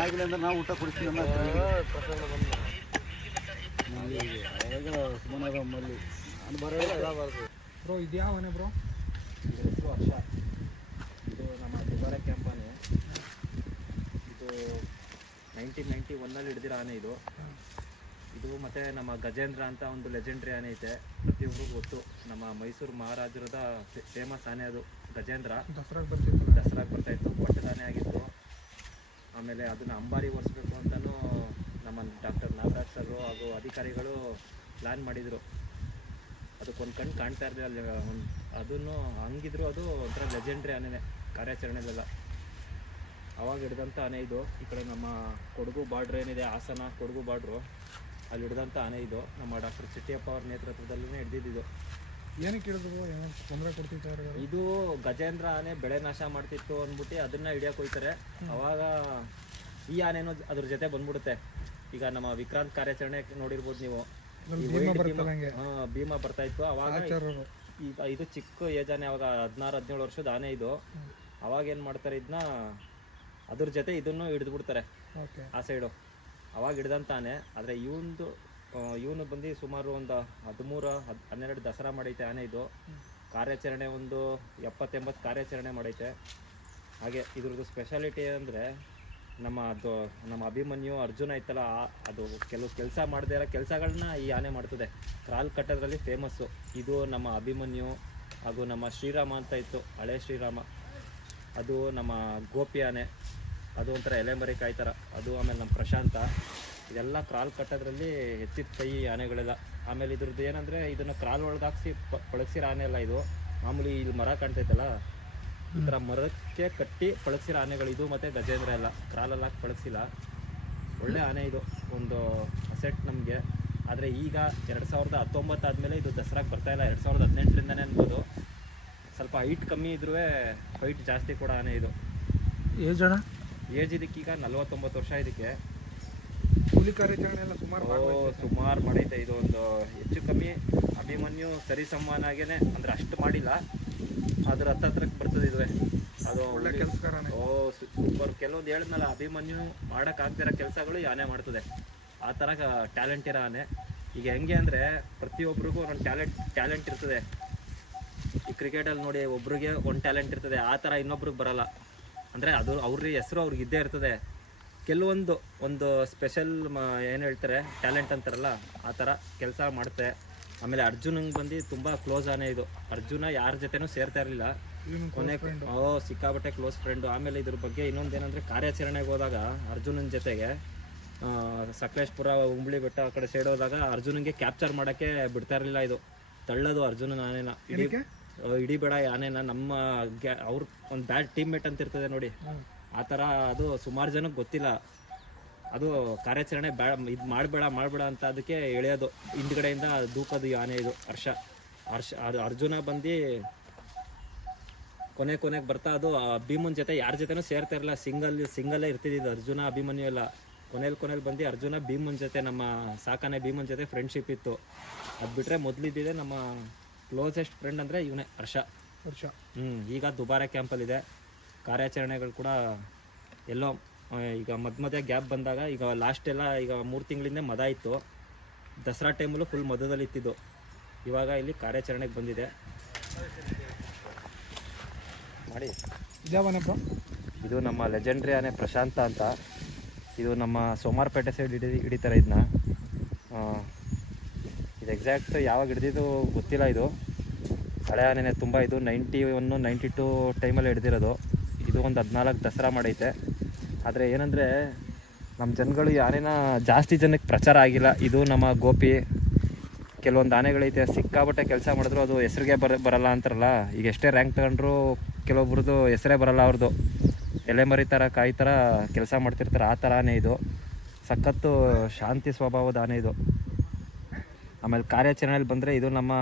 ಆಗಿಲ್ಲ ಅಂದ್ರೆ ನಾವು ಊಟ ಕೊಡ್ತೀವಿ ಅನ್ನೋ ಸುಮ್ಮನೆ ಮಲ್ಲಿ ನಾನು ಬರೋದು ಬ್ರೋ ಇದ್ಯಾವ ಮನೆ ಬ್ರೋ? ಇದು ಹೆಸರು ಹರ್ಷ. ಇದು ನಮ್ಮ ದುಬಾರೆ ಕ್ಯಾಂಪನೆ. ಇದು 1991ನಲ್ಲಿ ಹಿಡಿದಿರೋ ಆನೆ ಇದು. ಇದು ಮತ್ತು ನಮ್ಮ ಗಜೇಂದ್ರ ಅಂತ ಒಂದು ಲೆಜೆಂಡ್ರಿ ಆನೆ ಐತೆ, ಪ್ರತಿಯೊಬ್ಬರಿಗೂ ಗೊತ್ತು. ನಮ್ಮ ಮೈಸೂರು ಮಹಾರಾಜರದ ಫೇಮಸ್ ಆನೆ ಅದು ಗಜೇಂದ್ರ. ದಸರಾಗೆ ಬರ್ತಾಯಿತ್ತು, ಪಟ್ಟದಾನೆ ಆಗಿತ್ತು. ಆಮೇಲೆ ಅದನ್ನು ಅಂಬಾರಿ ಓಡಿಸ್ಬೇಕು ಅಂತಲೂ ನಮ್ಮ ಡಾಕ್ಟರ್ ನಾಗರಾಜ್ ಸರ್ ಹಾಗೂ ಅಧಿಕಾರಿಗಳು ಪ್ಲ್ಯಾನ್ ಮಾಡಿದರು. ಅದಕ್ಕೊಂದು ಕಣ್ಣು ಕಾಣ್ತಾ ಇರಲಿಲ್ಲ ಅಲ್ಲಿ. ಅದನ್ನು ಹಂಗಿದ್ರು ಅದು ಒಂಥರ ಲೆಜೆಂಡ್ರಿ ಆನೆನೇ ಕಾರ್ಯಾಚರಣೆಲೆಲ್ಲ. ಅವಾಗ ಹಿಡ್ದಂಥ ಆನೆ ಇದು. ಈ ಕಡೆ ನಮ್ಮ ಕೊಡಗು ಬಾರ್ಡ್ರ್ ಏನಿದೆ, ಹಾಸನ ಕೊಡಗು ಬಾರ್ಡ್ರು, ಅಲ್ಲಿ ಹಿಡ್ದಂಥ ಆನೆ ಇದು. ನಮ್ಮ ಡಾಕ್ಟರ್ ಚಿಟ್ಟಿಯಪ್ಪ ಅವ್ರ ನೇತೃತ್ವದಲ್ಲೇ ಹಿಡ್ದಿದ್ದು. ಏನಕ್ಕೆ ಹಿಡಿದ್ರು? ಏನೋ ತೊಂದರೆ ಕೊಡ್ತಿದ್ದಾರೆ ಇದು ಗಜೇಂದ್ರ ಆನೆ ಬೆಳೆ ನಾಶ ಮಾಡ್ತಿತ್ತು ಅಂದ್ಬಿಟ್ಟು ಅದನ್ನು ಹಿಡಿಯೋಕೆ ಹೋಗ್ತಾರೆ. ಅವಾಗ ಈ ಆನೆನೂ ಅದ್ರ ಜೊತೆ ಬಂದ್ಬಿಡುತ್ತೆ. ಈಗ ನಮ್ಮ ವಿಕ್ರಾಂತ್ ಕಾರ್ಯಾಚರಣೆ ನೋಡಿರ್ಬೋದು ನೀವು, ಭೀಮಾ ಬರ್ತಾ ಇತ್ತು ಅವಾಗ. ಇದು ಚಿಕ್ಕ ಏಜ್ ಆನೆ, ಅವಾಗ 16-17 ವರ್ಷದ ಆನೆ ಇದು. ಅವಾಗ ಏನು ಮಾಡ್ತಾರೆ, ಇದನ್ನ ಅದ್ರ ಜೊತೆ ಇದನ್ನು ಹಿಡಿದ್ಬಿಡ್ತಾರೆ ಆ ಸೈಡು. ಅವಾಗ ಹಿಡ್ದಂತ ಆನೆ. ಆದರೆ ಇವನು ಬಂದು ಸುಮಾರು ಒಂದು 13-12 ದಸರಾ ಮಾಡೈತೆ ಆನೆ ಇದು. ಕಾರ್ಯಾಚರಣೆ ಒಂದು 70-80 ಕಾರ್ಯಾಚರಣೆ ಮಾಡೈತೆ. ಹಾಗೆ ಇದ್ರದ್ದು ಸ್ಪೆಷಾಲಿಟಿ ಅಂದರೆ ನಮ್ಮ ಅಭಿಮನ್ಯು ಅರ್ಜುನ ಐತಲ್ಲ, ಅದು ಕೆಲವು ಕೆಲಸ ಮಾಡದೇ ಇರೋ ಕೆಲಸಗಳನ್ನ ಈ ಆನೆ ಮಾಡ್ತದೆ. ಕ್ರಾಲ್ ಕಟ್ಟೋದ್ರಲ್ಲಿ ಫೇಮಸ್ಸು ಇದು. ನಮ್ಮ ಅಭಿಮನ್ಯು ಹಾಗೂ ನಮ್ಮ ಶ್ರೀರಾಮ ಅಂತ ಇತ್ತು, ಹಳೆ ಶ್ರೀರಾಮ, ಅದು ನಮ್ಮ ಗೋಪಿ ಆನೆ, ಅದು ಒಂಥರ ಎಲೆಮರಿ ಕಾಯ್ತಾರ ಅದು. ಆಮೇಲೆ ನಮ್ಮ ಪ್ರಶಾಂತ, ಇದೆಲ್ಲ ಕ್ರಾಲ್ ಕಟ್ಟೋದ್ರಲ್ಲಿ ಎತ್ತಿದ ಕೈ ಆನೆಗಳೆಲ್ಲ. ಆಮೇಲೆ ಇದ್ರದ್ದು ಏನಂದರೆ, ಇದನ್ನು ಕ್ರಾಲ್ ಒಳಗೆ ಹಾಕ್ಸಿ ಪಳಗ್ಸಿರೋ ಆನೆ ಅಲ್ಲ ಇದು. ಮಾಮೂಲಿ ಇಲ್ಲಿ ಮರ ಕಾಣ್ತೈತಲ್ಲ, ಈ ಥರ ಮರಕ್ಕೆ ಕಟ್ಟಿ ಪಳಗ್ಸಿರೋ ಆನೆಗಳು ಇದು. ಮತ್ತು ಗಜೇಂದ್ರ ಎಲ್ಲ ಕ್ರಾಲಲ್ಲಿ ಹಾಕಿ ಪಳಗ್ಸಿಲ್ಲ. ಒಳ್ಳೆ ಆನೆ ಇದು, ಒಂದು ಅಸೆಟ್ ನಮಗೆ. ಆದರೆ ಈಗ 2019 ಆದಮೇಲೆ ಇದು ದಸರಾಗೆ ಬರ್ತಾಯಿಲ್ಲ. 2018ರಿಂದನೇ ಅನ್ಬೋದು. ಸ್ವಲ್ಪ ಹೈಟ್ ಕಮ್ಮಿ ಇದ್ರೂ ಫೈಟ್ ಜಾಸ್ತಿ ಕೂಡ ಆನೆ ಇದು. ಏಜ್ ಇದಕ್ಕೀಗ 49 ವರ್ಷ. ಇದಕ್ಕೆ ಹುಲಿ ಕಾರ್ಯಾಚರಣೆ ಎಲ್ಲ ಸುಮಾರು ಮಾಡೈತೆ ಇದು. ಒಂದು ಹೆಚ್ಚು ಕಮ್ಮಿ ಅಭಿಮನ್ಯು ಸರಿ ಸಮಾನಾಗೇನೆ, ಅಂದರೆ ಅಷ್ಟು ಮಾಡಿಲ್ಲ, ಅದ್ರ ಹತ್ತತ್ರಕ್ಕೆ ಬರ್ತದೆ ಇದುವೆ. ಅದು ಒಳ್ಳೆ ಕೆಲಸಗಾರನೇ. ಸೂಪರ್. ಕೆಲವೊಂದು ಹೇಳಿದ್ನಲ್ಲ, ಅಭಿಮನ್ಯು ಮಾಡೋಕ್ಕಾಗ್ದಿರೋ ಕೆಲಸಗಳು ಈ ಆನೆ ಮಾಡ್ತದೆ. ಆ ಥರ ಟ್ಯಾಲೆಂಟ್ ಇರೋ ಆನೆ. ಈಗ ಹೆಂಗೆ ಅಂದರೆ, ಪ್ರತಿಯೊಬ್ಬರಿಗೂ ಒಂದು ಟ್ಯಾಲೆಂಟ್ ಇರ್ತದೆ. ಈ ಕ್ರಿಕೆಟಲ್ಲಿ ನೋಡಿ, ಒಬ್ರಿಗೆ ಒಂದು ಟ್ಯಾಲೆಂಟ್ ಇರ್ತದೆ, ಆ ಥರ ಇನ್ನೊಬ್ರಿಗೆ ಬರಲ್ಲ. ಅಂದರೆ ಅದು ಅವ್ರ ಹೆಸರು ಅವ್ರಿಗೆ ಇದ್ದೇ ಇರ್ತದೆ. ಒಂದು ಸ್ಪೆಷಲ್ ಏನು ಹೇಳ್ತಾರೆ, ಟ್ಯಾಲೆಂಟ್ ಅಂತಾರಲ್ಲ, ಆ ಥರ ಕೆಲಸ ಮಾಡುತ್ತೆ. ಆಮೇಲೆ ಅರ್ಜುನಂಗೆ ಬಂದು ತುಂಬ ಕ್ಲೋಸ್ ಆನೆ ಇದು. ಅರ್ಜುನ ಯಾರ ಜೊತೆನೂ ಸೇರ್ತಾ ಇರಲಿಲ್ಲ, ಕೊನೆ ಸಿಕ್ಕಾಬಟ್ಟೆ ಕ್ಲೋಸ್ ಫ್ರೆಂಡು. ಆಮೇಲೆ ಇದ್ರ ಬಗ್ಗೆ ಇನ್ನೊಂದೇನೆಂದರೆ, ಕಾರ್ಯಾಚರಣೆಗೆ ಹೋದಾಗ ಅರ್ಜುನನ ಜೊತೆಗೆ ಸಕಲೇಶ್ಪುರ, ಹುಂಬ್ಳಿ ಬೆಟ್ಟ ಆ ಕಡೆ ಸೈಡ್ ಹೋದಾಗ ಅರ್ಜುನಂಗೆ ಕ್ಯಾಪ್ಚರ್ ಮಾಡೋಕ್ಕೆ ಬಿಡ್ತಾ ಇರಲಿಲ್ಲ. ಇದು ತಳ್ಳೋದು ಅರ್ಜುನನ ಆನೆನ, ಇಡೀ ಬೇಡ ಆನೆನ. ನಮ್ಮ ಅವ್ರ ಒಂದು ಬ್ಯಾಡ್ ಟೀಮ್ ಮೇಟ್ ಅಂತ ಇರ್ತದೆ ನೋಡಿ, ಆ ಥರ. ಅದು ಸುಮಾರು ಜನಕ್ಕೆ ಗೊತ್ತಿಲ್ಲ. ಅದು ಕಾರ್ಯಾಚರಣೆ ಇದು ಮಾಡಬೇಡ ಅಂತ ಅದಕ್ಕೆ ಎಳೆಯೋದು, ಹಿಂದ್ಗಡೆಯಿಂದ ದೂಕೋದು ಈ ಆನೆ ಇದು. ಅದು ಅರ್ಜುನ ಬಂದು ಕೊನೆಗೆ ಬರ್ತಾ ಅದು ಭೀಮನ್ ಜೊತೆ ಯಾರ ಜೊತೆನೂ ಸೇರ್ತಾ ಇರಲಿಲ್ಲ. ಸಿಂಗಲ್ಲೇ ಇರ್ತಿದ್ದು ಅರ್ಜುನ ಅಭಿಮನ್ಯು ಎಲ್ಲ. ಕೊನೆಯಲ್ಲಿ ಬಂದು ಅರ್ಜುನ ಭೀಮನ್ ಜೊತೆ, ನಮ್ಮ ಸಾಕಾನೆ ಭೀಮನ್ ಜೊತೆ ಫ್ರೆಂಡ್ಶಿಪ್ ಇತ್ತು. ಅದು ಬಿಟ್ಟರೆ ಮೊದಲಿದ್ದಿದೆ ನಮ್ಮ ಕ್ಲೋಸೆಸ್ಟ್ ಫ್ರೆಂಡ್ ಅಂದರೆ ಇವನೇ ಹರ್ಷ. ಈಗ ದುಬಾರೆ ಕ್ಯಾಂಪಲ್ಲಿದೆ. ಕಾರ್ಯಾಚರಣೆಗಳು ಕೂಡ ಎಲ್ಲೋ ಈಗ ಮಧ್ಯೆ ಗ್ಯಾಪ್ ಬಂದಾಗ, ಈಗ ಲಾಸ್ಟ್ ಎಲ್ಲ ಈಗ 3 ತಿಂಗಳಿಂದ ಮದ ಇತ್ತು. ದಸರಾ ಟೈಮಲ್ಲೂ ಫುಲ್ ಮದದಲ್ಲಿ ಇತ್ತಿದ್ದು. ಇವಾಗ ಇಲ್ಲಿ ಕಾರ್ಯಾಚರಣೆಗೆ ಬಂದಿದೆ. ಮಾಡಿ ಇದು ನಮ್ಮ ಲೆಜೆಂಡ್ರಿ ಆನೆ ಪ್ರಶಾಂತ ಅಂತ. ಇದು ನಮ್ಮ ಸೋಮಾರ್ಪೇಟೆ ಸೈಡ್ ಹಿಡಿತಾರೆ ಇದನ್ನ. ಇದು ಎಕ್ಸಾಕ್ಟ್ ಯಾವಾಗ ಹಿಡ್ದಿದ್ದು ಗೊತ್ತಿಲ್ಲ. ಇದು ಹಳೆ ಆನೆನೇ ತುಂಬ. ಇದು 91-92 ಟೈಮಲ್ಲಿ ಹಿಡ್ದಿರೋದು. ಇದು ಒಂದು 14 ದಸರಾ ಮಾಡೈತೆ. ಆದರೆ ಏನಂದರೆ, ನಮ್ಮ ಜನಗಳು ಈ ಆನೆನ ಜಾಸ್ತಿ ಜನಕ್ಕೆ ಪ್ರಚಾರ ಆಗಿಲ್ಲ. ಇದು ನಮ್ಮ ಗೋಪಿ. ಕೆಲವೊಂದು ಆನೆಗಳೈತೆ ಸಿಕ್ಕಾಬಟ್ಟೆ ಕೆಲಸ ಮಾಡಿದ್ರು ಅದು ಹೆಸ್ರಿಗೆ ಬರಲ್ಲ ಅಂತಾರಲ್ಲ. ಈಗ ಎಷ್ಟೇ ರ್ಯಾಂಕ್ ತಗೊಂಡ್ರು ಕೆಲವೊಬ್ರದ್ದು ಹೆಸರೇ ಬರಲ್ಲ. ಅವ್ರದ್ದು ಎಲೆಮರಿ ಥರ ಕಾಯಿ ಥರ ಕೆಲಸ ಮಾಡ್ತಿರ್ತಾರೆ. ಆ ಥರ ಆನೆ ಇದು. ಸಖತ್ತು ಶಾಂತಿ ಸ್ವಭಾವದ ಆನೆ ಇದು. ಆಮೇಲೆ ಕಾರ್ಯಾಚರಣೆಯಲ್ಲಿ ಬಂದರೆ, ಇದು ನಮ್ಮ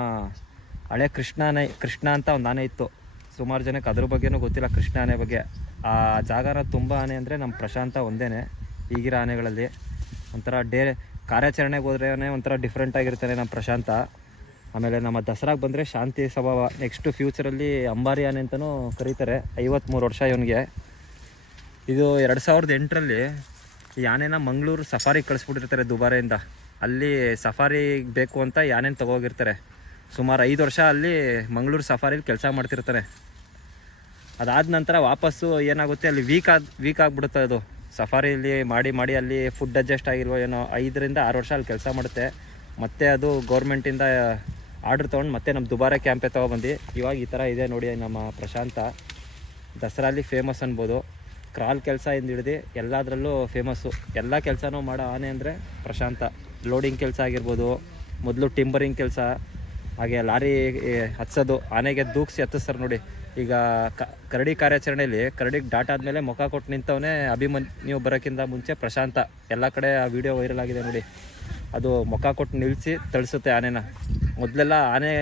ಹಳೆ ಕೃಷ್ಣ ಅಂತ ಒಂದು ಆನೆ ಇತ್ತು. ಸುಮಾರು ಜನಕ್ಕೆ ಅದ್ರ ಬಗ್ಗೆನೂ ಗೊತ್ತಿಲ್ಲ, ಕೃಷ್ಣ ಆನೆ ಬಗ್ಗೆ. ಆ ಜಾಗನ ತುಂಬ ಆನೆ ಅಂದರೆ ನಮ್ಮ ಪ್ರಶಾಂತ ಒಂದೇ ಈಗಿರೋ ಆನೆಗಳಲ್ಲಿ. ಒಂಥರ ಕಾರ್ಯಾಚರಣೆಗೆ ಹೋದ್ರೇ ಒಂಥರ ಡಿಫ್ರೆಂಟ್ ಆಗಿರ್ತಾನೆ ನಮ್ಮ ಪ್ರಶಾಂತ. ಆಮೇಲೆ ನಮ್ಮ ದಸರಾಗೆ ಬಂದರೆ ಶಾಂತಿ ಸ್ವಭಾವ. ನೆಕ್ಸ್ಟು ಫ್ಯೂಚರಲ್ಲಿ ಅಂಬಾರಿ ಆನೆ ಅಂತಲೂ ಕರೀತಾರೆ. 53 ವರ್ಷ ಇವನಿಗೆ. ಇದು 2008ರಲ್ಲಿ ಈ ಆನೆನ ಮಂಗಳೂರು ಸಫಾರಿಗೆ ಕಳಿಸ್ಬಿಟ್ಟಿರ್ತಾರೆ ದುಬಾರೆಯಿಂದ. ಅಲ್ಲಿ ಸಫಾರಿ ಬೇಕು ಅಂತ ಈ ಆನೆನ ತಗೋಗಿರ್ತಾರೆ. ಸುಮಾರು 5 ವರ್ಷ ಅಲ್ಲಿ ಮಂಗಳೂರು ಸಫಾರಿಲಿ ಕೆಲಸ ಮಾಡ್ತಿರ್ತಾರೆ. ಅದಾದ ನಂತರ ವಾಪಸ್ಸು ಏನಾಗುತ್ತೆ, ಅಲ್ಲಿ ವೀಕ್ ಆಗಿಬಿಡುತ್ತೆ ಅದು. ಸಫಾರಿಲಿ ಮಾಡಿ ಅಲ್ಲಿ ಫುಡ್ ಅಡ್ಜಸ್ಟ್ ಆಗಿಲ್ವೋ ಏನೋ, 5 ರಿಂದ 6 ವರ್ಷ ಅಲ್ಲಿ ಕೆಲಸ ಮಾಡುತ್ತೆ. ಮತ್ತು ಅದು ಗೌರ್ಮೆಂಟಿಂದ ಆರ್ಡ್ರ್ ತೊಗೊಂಡು ಮತ್ತೆ ನಮ್ಮ ದುಬಾರೆ ಕ್ಯಾಂಪೇ ತೊಗೊಬಂದು ಇವಾಗ ಈ ಥರ ಇದೆ ನೋಡಿ ನಮ್ಮ ಪ್ರಶಾಂತ. ದಸರಾಲಿ ಫೇಮಸ್ ಅನ್ಬೋದು. ಕ್ರಾಲ್ ಕೆಲಸ ಇಂದ ಹಿಡಿದು ಎಲ್ಲದರಲ್ಲೂ ಫೇಮಸ್ಸು. ಎಲ್ಲ ಕೆಲಸನೂ ಮಾಡೋ ಆನೆ ಅಂದರೆ ಪ್ರಶಾಂತ. ಲೋಡಿಂಗ್ ಕೆಲಸ ಆಗಿರ್ಬೋದು, ಮೊದಲು ಟಿಂಬರಿಂಗ್ ಕೆಲಸ, ಹಾಗೆ ಲಾರಿ ಹತ್ಸೋದು, ಆನೆಗೆ ದೂಕ್ಸಿ ಹತ್ತಿಸ್ತಾರೆ ನೋಡಿ. ಈಗ ಕರಡಿ ಕಾರ್ಯಾಚರಣೆಯಲ್ಲಿ ಕರಡಿಗೆ ಡಾಟ್ ಆದಮೇಲೆ ಮುಖ ಕೊಟ್ಟು ನಿಂತವನೇ ಅಭಿಮನ್ಯು ಬರೋಕ್ಕಿಂತ ಮುಂಚೆ ಪ್ರಶಾಂತ. ಎಲ್ಲ ಕಡೆ ಆ ವಿಡಿಯೋ ವೈರಲ್ ಆಗಿದೆ ನೋಡಿ. ಅದು ಮುಖ ಕೊಟ್ಟು ನಿಲ್ಲಿಸಿ ತಳಿಸುತ್ತೆ ಆನೆನ. ಮೊದಲೆಲ್ಲ ಆನೆ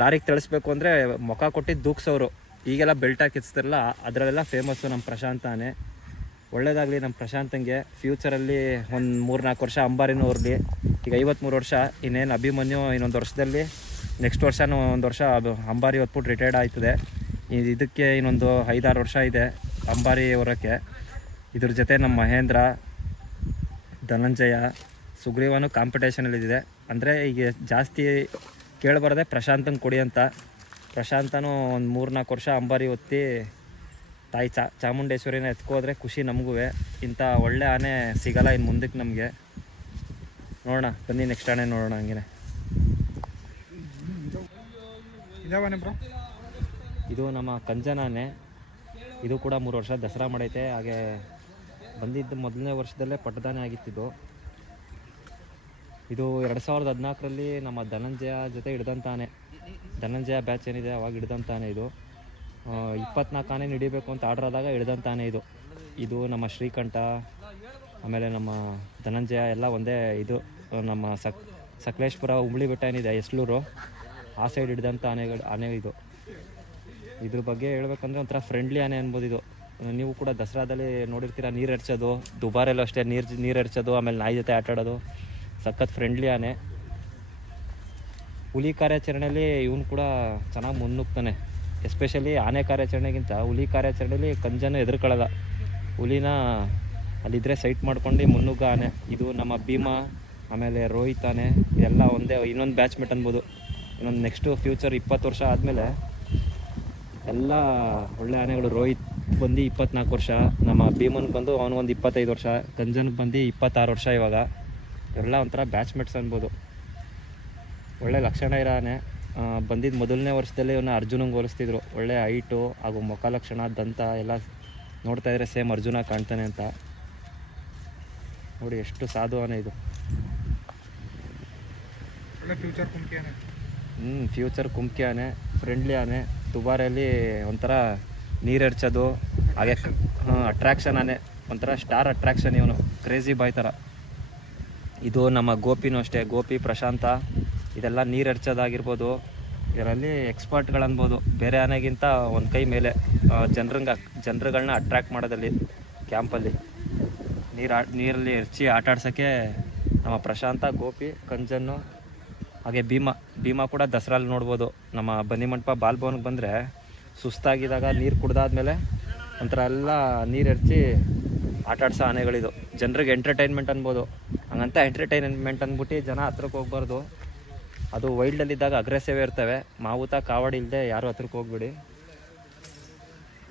ಲಾರಿಗೆ ತಳಿಸ್ಬೇಕು ಅಂದರೆ ಮುಖ ಕೊಟ್ಟಿದ್ದು ದೂಕ್ಸೋರು. ಈಗೆಲ್ಲ ಬೆಲ್ಟ್ ಹಾಕಿಸ್ತಾರಲ್ಲ, ಅದರಲ್ಲೆಲ್ಲ ಫೇಮಸ್ಸು ನಮ್ಮ ಪ್ರಶಾಂತ ಆನೆ. ಒಳ್ಳೇದಾಗಲಿ ನಮ್ಮ ಪ್ರಶಾಂತಂಗೆ. ಫ್ಯೂಚರಲ್ಲಿ ಒಂದು 3-4 ವರ್ಷ ಅಂಬಾರಿನೂ ಹೊರಲಿ. ಈಗ 53 ವರ್ಷ, ಇನ್ನೇನು ಅಭಿಮನ್ಯು ಇನ್ನೊಂದು ವರ್ಷದಲ್ಲಿ, ನೆಕ್ಸ್ಟ್ ವರ್ಷನೂ 1 ವರ್ಷ ಅಂಬಾರಿ ಹೊತ್ಬಿಟ್ಟು ರಿಟೈರ್ಡ್ ಆಯ್ತದೆ. ಇದಕ್ಕೆ ಇನ್ನೊಂದು 5-6 ವರ್ಷ ಇದೆ ಅಂಬಾರಿ ಹೊರೋಕ್ಕೆ. ಇದ್ರ ಜೊತೆ ನಮ್ಮ ಮಹೇಂದ್ರ, ಧನಂಜಯ, ಸುಗ್ರೀವನು ಕಾಂಪಿಟೇಷನಲ್ಲಿದೆ. ಅಂದರೆ ಈಗ ಜಾಸ್ತಿ ಕೇಳಿಬರದೆ ಪ್ರಶಾಂತಂಗೆ ಕೊಡಿ ಅಂತ. ಪ್ರಶಾಂತನೂ ಒಂದು 3-4 ವರ್ಷ ಅಂಬಾರಿ ಹೊತ್ತಿ ತಾಯಿ ಚಾಮುಂಡೇಶ್ವರಿನ ಎತ್ಕೋದ್ರೆ ಖುಷಿ ನಮಗೂ. ಇಂಥ ಒಳ್ಳೆ ಆನೆ ಸಿಗಲ್ಲ ಇನ್ನು ಮುಂದಕ್ಕೆ ನಮಗೆ. ನೋಡೋಣ ಬನ್ನಿ, ನೆಕ್ಸ್ಟ್ ಆನೆ ನೋಡೋಣ. ಹಂಗೆ ಇದಾವನೆ ಬ್ರೋ. ಇದು ನಮ್ಮ ಕಂಜನಾನೆ. ಇದು ಕೂಡ 3 ವರ್ಷ ದಸರಾ ಮಾಡೈತೆ. ಹಾಗೆ ಬಂದಿದ್ದು ಮೊದಲನೇ ವರ್ಷದಲ್ಲೇ ಪಟ್ಟದಾನೆ ಆಗಿತ್ತಿದ್ದು. ಇದು 2014ರಲ್ಲಿ ನಮ್ಮ ಧನಂಜಯ ಜೊತೆ ಹಿಡ್ದಂಥ ಆನೆ. ಧನಂಜಯ ಬ್ಯಾಚ್ ಏನಿದೆ ಅವಾಗ ಹಿಡ್ದಂಥ ಆನೆ ಇದು. 24 ಆನೆ ಹಿಡಿಬೇಕು ಅಂತ ಆರ್ಡ್ರ್ ಆದಾಗ ಹಿಡ್ದಂಥ ಆನೆ ಇದು. ಇದು ನಮ್ಮ ಶ್ರೀಕಂಠ, ಆಮೇಲೆ ನಮ್ಮ ಧನಂಜಯ ಎಲ್ಲ ಒಂದೇ. ಇದು ನಮ್ಮ ಸಕಲೇಶ್ಪುರ ಉಂಬ್ಳಿ ಬೆಟ್ಟ ಏನಿದೆ, ಎಸ್ಲೂರು, ಆ ಸೈಡ್ ಹಿಡ್ದಂಥ ಆನೆ ಇದು. ಇದ್ರ ಬಗ್ಗೆ ಹೇಳ್ಬೇಕಂದ್ರೆ ಒಂಥರ ಫ್ರೆಂಡ್ಲಿ ಆನೆ ಅನ್ಬೋದು ಇದು. ನೀವು ಕೂಡ ದಸರಾದಲ್ಲಿ ನೋಡಿರ್ತೀರ, ನೀರು ಎರಚೋದು, ದುಬಾರೆಲ್ಲೂ ಅಷ್ಟೇ ನೀರು ಎರಚೋದು, ಆಮೇಲೆ ನಾಯಿ ಜೊತೆ ಆಟಾಡೋದು. ಸಖತ್ ಫ್ರೆಂಡ್ಲಿ ಆನೆ. ಹುಲಿ ಕಾರ್ಯಾಚರಣೆಯಲ್ಲಿ ಇವನು ಕೂಡ ಚೆನ್ನಾಗಿ ಮುನ್ನುಗ್ತಾನೆ. ಎಸ್ಪೆಷಲಿ ಆನೆ ಕಾರ್ಯಾಚರಣೆಗಿಂತ ಹುಲಿ ಕಾರ್ಯಾಚರಣೆಯಲ್ಲಿ ಕಂಜನ ಎದುರ್ಕೊಳ್ಳೋದ. ಹುಲಿನ ಅಲ್ಲಿದ್ದರೆ ಸೈಟ್ ಮಾಡ್ಕೊಂಡು ಮುನ್ನುಗ್ಗ ಆನೆ. ಇದು ನಮ್ಮ ಭೀಮಾ, ಆಮೇಲೆ ರೋಹಿತ್ ಆನೆ, ಇದೆಲ್ಲ ಒಂದೇ ಇನ್ನೊಂದು ಬ್ಯಾಚ್ಮೆಟ್ ಅನ್ಬೋದು. ಇನ್ನೊಂದು ನೆಕ್ಸ್ಟು ಫ್ಯೂಚರ್ 20 ವರ್ಷ ಆದಮೇಲೆ ಎಲ್ಲ ಒಳ್ಳೆ ಆನೆಗಳು. ರೋಹಿತ್ ಬಂದು 24 ವರ್ಷ, ನಮ್ಮ ಭೀಮನ್ಗೆ ಬಂದು ಅವನಿಗೊಂದು 25 ವರ್ಷ, ಕಂಜನ್ಗೆ ಬಂದು 26 ವರ್ಷ. ಇವಾಗ ಎಲ್ಲ ಒಂಥರ ಬ್ಯಾಚ್ಮೆಟ್ಸ್ ಅನ್ಬೋದು. ಒಳ್ಳೆ ಲಕ್ಷಣ ಇರೋ ಆನೆ. ಬಂದಿದ್ದು ಮೊದಲನೇ ವರ್ಷದಲ್ಲಿ ಇವನ್ನ ಅರ್ಜುನಂಗೆ ಹೋಲಿಸ್ತಿದ್ರು. ಒಳ್ಳೆ ಹೈಟು ಹಾಗೂ ಮುಖ ಲಕ್ಷಣ, ದಂತ ಎಲ್ಲ ನೋಡ್ತಾಯಿದ್ರೆ ಸೇಮ್ ಅರ್ಜುನ ಕಾಣ್ತಾನೆ ಅಂತ. ನೋಡಿ ಎಷ್ಟು ಸಾಧು ಆನೆ ಇದು. ಫ್ಯೂಚರ್ ಕುಮ್ಕಿ ಆನೆ. ಫ್ಯೂಚರ್ ಕುಮ್ಕಿ ಆನೆ, ಫ್ರೆಂಡ್ಲಿ ಆನೆ. ದುಬಾರೆಯಲ್ಲಿ ಒಂಥರ ನೀರು ಎರಚೋದು, ಹಾಗೆ ಅಟ್ರಾಕ್ಷನ್ ಆನೆ, ಒಂಥರ ಸ್ಟಾರ್ ಅಟ್ರಾಕ್ಷನ್ ಇವನು, ಕ್ರೇಜಿ ಬಾಯ್ ಥರ. ಇದು ನಮ್ಮ ಗೋಪಿನೂ ಅಷ್ಟೇ. ಗೋಪಿ, ಪ್ರಶಾಂತ, ಇದೆಲ್ಲ ನೀರು ಎರಚೋದಾಗಿರ್ಬೋದು, ಇದರಲ್ಲಿ ಎಕ್ಸ್ಪರ್ಟ್ಗಳನ್ಬೋದು. ಬೇರೆ ಆನೆಗಿಂತ ಒಂದು ಕೈ ಮೇಲೆ ಜನರುಗಳನ್ನ ಅಟ್ರ್ಯಾಕ್ಟ್ ಮಾಡೋದಲ್ಲಿ ಕ್ಯಾಂಪಲ್ಲಿ ನೀರಲ್ಲಿ ಎರಚಿ ಆಟಾಡ್ಸೋಕ್ಕೆ ನಮ್ಮ ಪ್ರಶಾಂತ, ಗೋಪಿ, ಕಂಜನ್ನು, ಹಾಗೆ ಭೀಮಾ ಕೂಡ ದಸರಲ್ಲಿ ನೋಡ್ಬೋದು. ನಮ್ಮ ಬನ್ನಿಮಂಟಪ ಬಾಲ್ಭವನ್ಗೆ ಬಂದರೆ ಸುಸ್ತಾಗಿದ್ದಾಗ ನೀರು ಕುಡ್ದಾದ್ಮೇಲೆ ಒಂಥರ ಎಲ್ಲ ನೀರು ಎರಚಿ ಆಟಾಡ್ಸೋ ಆನೆಗಳಿದು. ಜನರಿಗೆ ಎಂಟರ್ಟೈನ್ಮೆಂಟ್ ಅನ್ಬೋದು. ಹಂಗಂತ ಎಂಟರ್ಟೈನ್ಮೆಂಟ್ ಅಂದ್ಬಿಟ್ಟು ಜನ ಹತ್ರಕ್ಕೆ ಹೋಗ್ಬಾರ್ದು. ಅದು ವೈಲ್ಡಲ್ಲಿದ್ದಾಗ ಅಗ್ರೆಸಿವ್ ಇರ್ತವೆ. ಮಾವುತ ಕಾವಡಿ ಇಲ್ಲದೆ ಯಾರು ಹತ್ರಕ್ಕೆ ಹೋಗ್ಬಿಡಿ.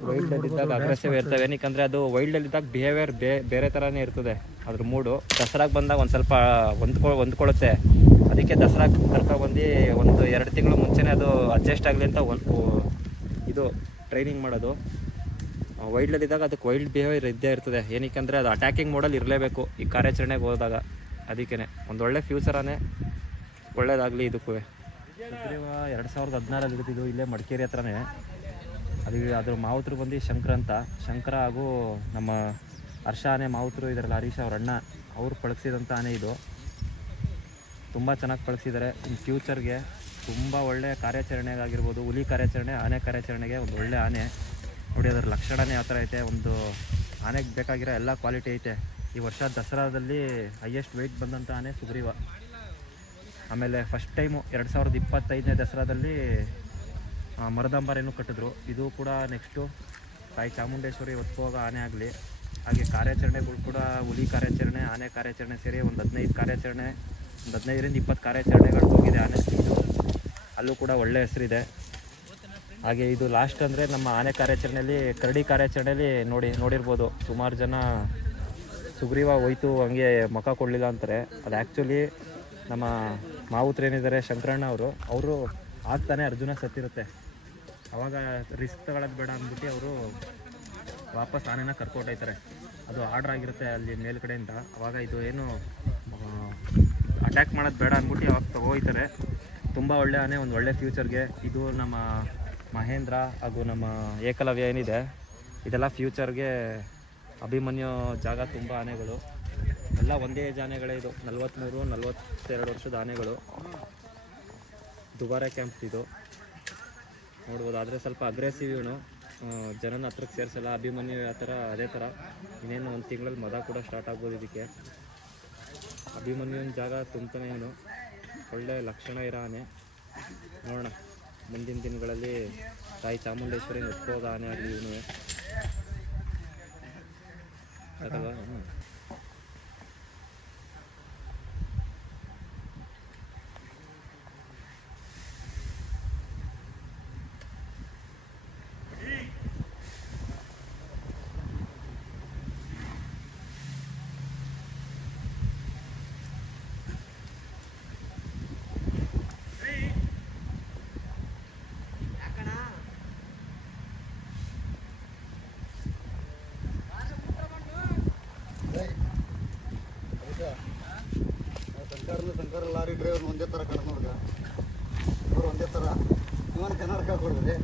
ವೈಲ್ಡಲ್ಲಿದ್ದಾಗ ಅಗ್ರೆಸಿವ್ ಇರ್ತವೆ. ಏನಕ್ಕೆ ಅದು ವೈಲ್ಡಲ್ಲಿದ್ದಾಗ ಬಿಹೇವಿಯರ್ ಬೇರೆ ಥರನೇ ಇರ್ತದೆ. ಅದ್ರ ಮೂಡು ದಸರಾಗೆ ಬಂದಾಗ ಒಂದು ಸ್ವಲ್ಪ ಹೊಂದ್ಕೊಳ್ಳುತ್ತೆ. ಅದಕ್ಕೆ ದಸರಾಗೆ ಕರ್ಕೊಬಂದು ಒಂದು 2 ತಿಂಗಳು ಮುಂಚೆನೇ ಅದು ಅಡ್ಜಸ್ಟ್ ಆಗಲಿ ಅಂತ ಇದು ಟ್ರೈನಿಂಗ್ ಮಾಡೋದು. ವೈಲ್ಡಲ್ಲಿದ್ದಾಗ ಅದಕ್ಕೆ ವೈಲ್ಡ್ ಬಿಹೇವಿಯರ್ ಇದ್ದೇ ಇರ್ತದೆ. ಏನಕ್ಕೆ ಅದು ಅಟ್ಯಾಕಿಂಗ್ ಮೋಡಲ್ಲಿ ಇರಲೇಬೇಕು ಈ ಕಾರ್ಯಾಚರಣೆಗೆ ಹೋದಾಗ. ಅದಕ್ಕೇ ಒಂದು ಒಳ್ಳೆ ಫ್ಯೂಚರನೇ. ಒಳ್ಳೇದಾಗಲಿ ಇದಕ್ಕೂ. ಸುಗ್ರೀವ 2016ರಲ್ಲಿ ಇರ್ತಿದ್ದು ಇಲ್ಲೇ ಮಡಿಕೇರಿ ಹತ್ರನೇ. ಅದ್ರ ಮಾವುತರು ಬಂದು ಶಂಕರ ಹಾಗೂ ನಮ್ಮ ಹರ್ಷ ಆನೆ ಮಾವುತರು ಇದರಲ್ಲಿ ಹರೀಶ್ ಅವ್ರ ಅಣ್ಣ ಅವ್ರು ಪಳಗಿಸಿದಂಥ ಆನೆ ಇದು. ತುಂಬ ಚೆನ್ನಾಗಿ ಪಳಗಿಸಿದ್ದಾರೆ. ಇನ್ನು ಫ್ಯೂಚರ್ಗೆ ತುಂಬ ಒಳ್ಳೆಯ ಕಾರ್ಯಾಚರಣೆಗಾಗಿರ್ಬೋದು, ಹುಲಿ ಕಾರ್ಯಾಚರಣೆ, ಆನೆ ಕಾರ್ಯಾಚರಣೆಗೆ ಒಂದು ಒಳ್ಳೆ ಆನೆ. ನೋಡಿ ಅದರ ಲಕ್ಷಣವೇ ಆ ಥರ ಐತೆ. ಒಂದು ಆನೆಗೆ ಬೇಕಾಗಿರೋ ಎಲ್ಲ ಕ್ವಾಲಿಟಿ ಐತೆ. ಈ ವರ್ಷ ದಸರಾದಲ್ಲಿ ಹೈಯೆಸ್ಟ್ ವೆಯ್ಟ್ ಬಂದಂಥ ಆನೆ ಸುಗ್ರೀವ. ಆಮೇಲೆ ಫಸ್ಟ್ ಟೈಮು 2025ನೇ ದಸರಾದಲ್ಲಿ ಮರದಂಬಾರೇನು ಕಟ್ಟಿದ್ರು. ಇದು ಕೂಡ ನೆಕ್ಸ್ಟು ತಾಯಿ ಚಾಮುಂಡೇಶ್ವರಿ ಹೊತ್ತು ಹೋಗೋ ಆನೆ ಆಗಲಿ, ಹಾಗೆ ಕಾರ್ಯಾಚರಣೆಗಳು ಕೂಡ ಹುಲಿ ಕಾರ್ಯಾಚರಣೆ, ಆನೆ ಕಾರ್ಯಾಚರಣೆ ಸೇರಿ ಒಂದು 15 ಕಾರ್ಯಾಚರಣೆ, ಒಂದು 15ರಿಂದ 20 ಕಾರ್ಯಾಚರಣೆಗಳು ಹೋಗಿದೆ ಆನೆ. ಅಲ್ಲೂ ಕೂಡ ಒಳ್ಳೆ ಹೆಸರಿದೆ. ಹಾಗೆ ಇದು ಲಾಸ್ಟ್ ಅಂದರೆ ನಮ್ಮ ಆನೆ ಕಾರ್ಯಾಚರಣೆಯಲ್ಲಿ, ಕರಡಿ ಕಾರ್ಯಾಚರಣೆಯಲ್ಲಿ ನೋಡಿರ್ಬೋದು, ಸುಮಾರು ಜನ ಸುಗ್ರೀವ ಹೋಯ್ತು ಹಂಗೆ ಮುಖ ಕೊಡಲಿಲ್ಲ ಅಂತಾರೆ. ಅದು ಆ್ಯಕ್ಚುಲಿ ನಮ್ಮ ಮಾವುತ್ರೇನಿದ್ದಾರೆ ಶಂಕರಣ್ಣ ಅವರು ಆಗ್ತಾನೆ ಅರ್ಜುನ ಸತ್ತಿರುತ್ತೆ. ಆವಾಗ ರಿಸ್ಕ್ ತಗೊಳ್ಳೋದು ಬೇಡ ಅಂದ್ಬಿಟ್ಟು ಅವರು ವಾಪಸ್ ಆನೆನ ಕರ್ಕೊಟ್ಟೋಯ್ತಾರೆ. ಅದು ಆರ್ಡ್ರ್ ಆಗಿರುತ್ತೆ ಅಲ್ಲಿ ಮೇಲ್ಗಡೆಯಿಂದ. ಆವಾಗ ಇದು ಏನು ಅಟ್ಯಾಕ್ ಮಾಡೋದು ಬೇಡ ಅಂದ್ಬಿಟ್ಟು ಅವಾಗ ತಗೋಯ್ತಾರೆ. ತುಂಬ ಒಳ್ಳೆ ಆನೆ, ಒಂದು ಒಳ್ಳೆ ಫ್ಯೂಚರ್ಗೆ. ಇದು ನಮ್ಮ ಮಹೇಂದ್ರ ಹಾಗೂ ನಮ್ಮ ಏಕಲವ್ಯ ಏನಿದೆ, ಇದೆಲ್ಲ ಫ್ಯೂಚರ್ಗೆ ಅಭಿಮನ್ಯು ಜಾಗ. ತುಂಬ ಆನೆಗಳು ಎಲ್ಲ ಒಂದೇ ಏಜ್ ಆನೆಗಳೇ. ಇದು 43-42 ವರ್ಷದ ಆನೆಗಳು. ದುಬಾರೆ ಕ್ಯಾಂಪ್ ಇದು ನೋಡ್ಬೋದು. ಆದರೆ ಸ್ವಲ್ಪ ಅಗ್ರೆಸಿವ್ ಇವನು, ಜನನ ಹತ್ರಕ್ಕೆ ಸೇರಿಸಲ್ಲ. ಅಭಿಮನ್ಯು ಆ ಥರ ಅದೇ ಥರ. ಇನ್ನೇನು ಒಂದು ತಿಂಗಳಲ್ಲಿ ಮದ ಕೂಡ ಸ್ಟಾರ್ಟ್ ಆಗ್ಬೋದು ಇದಕ್ಕೆ. ಅಭಿಮನ್ಯುವಿನ ಜಾಗ ತುಂಬ್ತಾನೆ ಇವನು. ಒಳ್ಳೆ ಲಕ್ಷಣ ಇರೋ ಆನೆ. ನೋಡೋಣ ಮುಂದಿನ ದಿನಗಳಲ್ಲಿ ತಾಯಿ ಚಾಮುಂಡೇಶ್ವರಿ ಹೊತ್ಕೋಗ ಆನೆ ಆಗಲಿ ಇವನು. ಅದಲ್ವಾ? ಶಂಕರ ಲಾರಿ ಡ್ರೈವರ್ ಒಂದೇ ಥರ ಕಾಣ ನೋಡ್ಗ, ಅವ್ರು ಒಂದೇ ಥರ ಇವನ್ ಕನ್ನಡಕ ಕೊಡಿದ್ರಿ.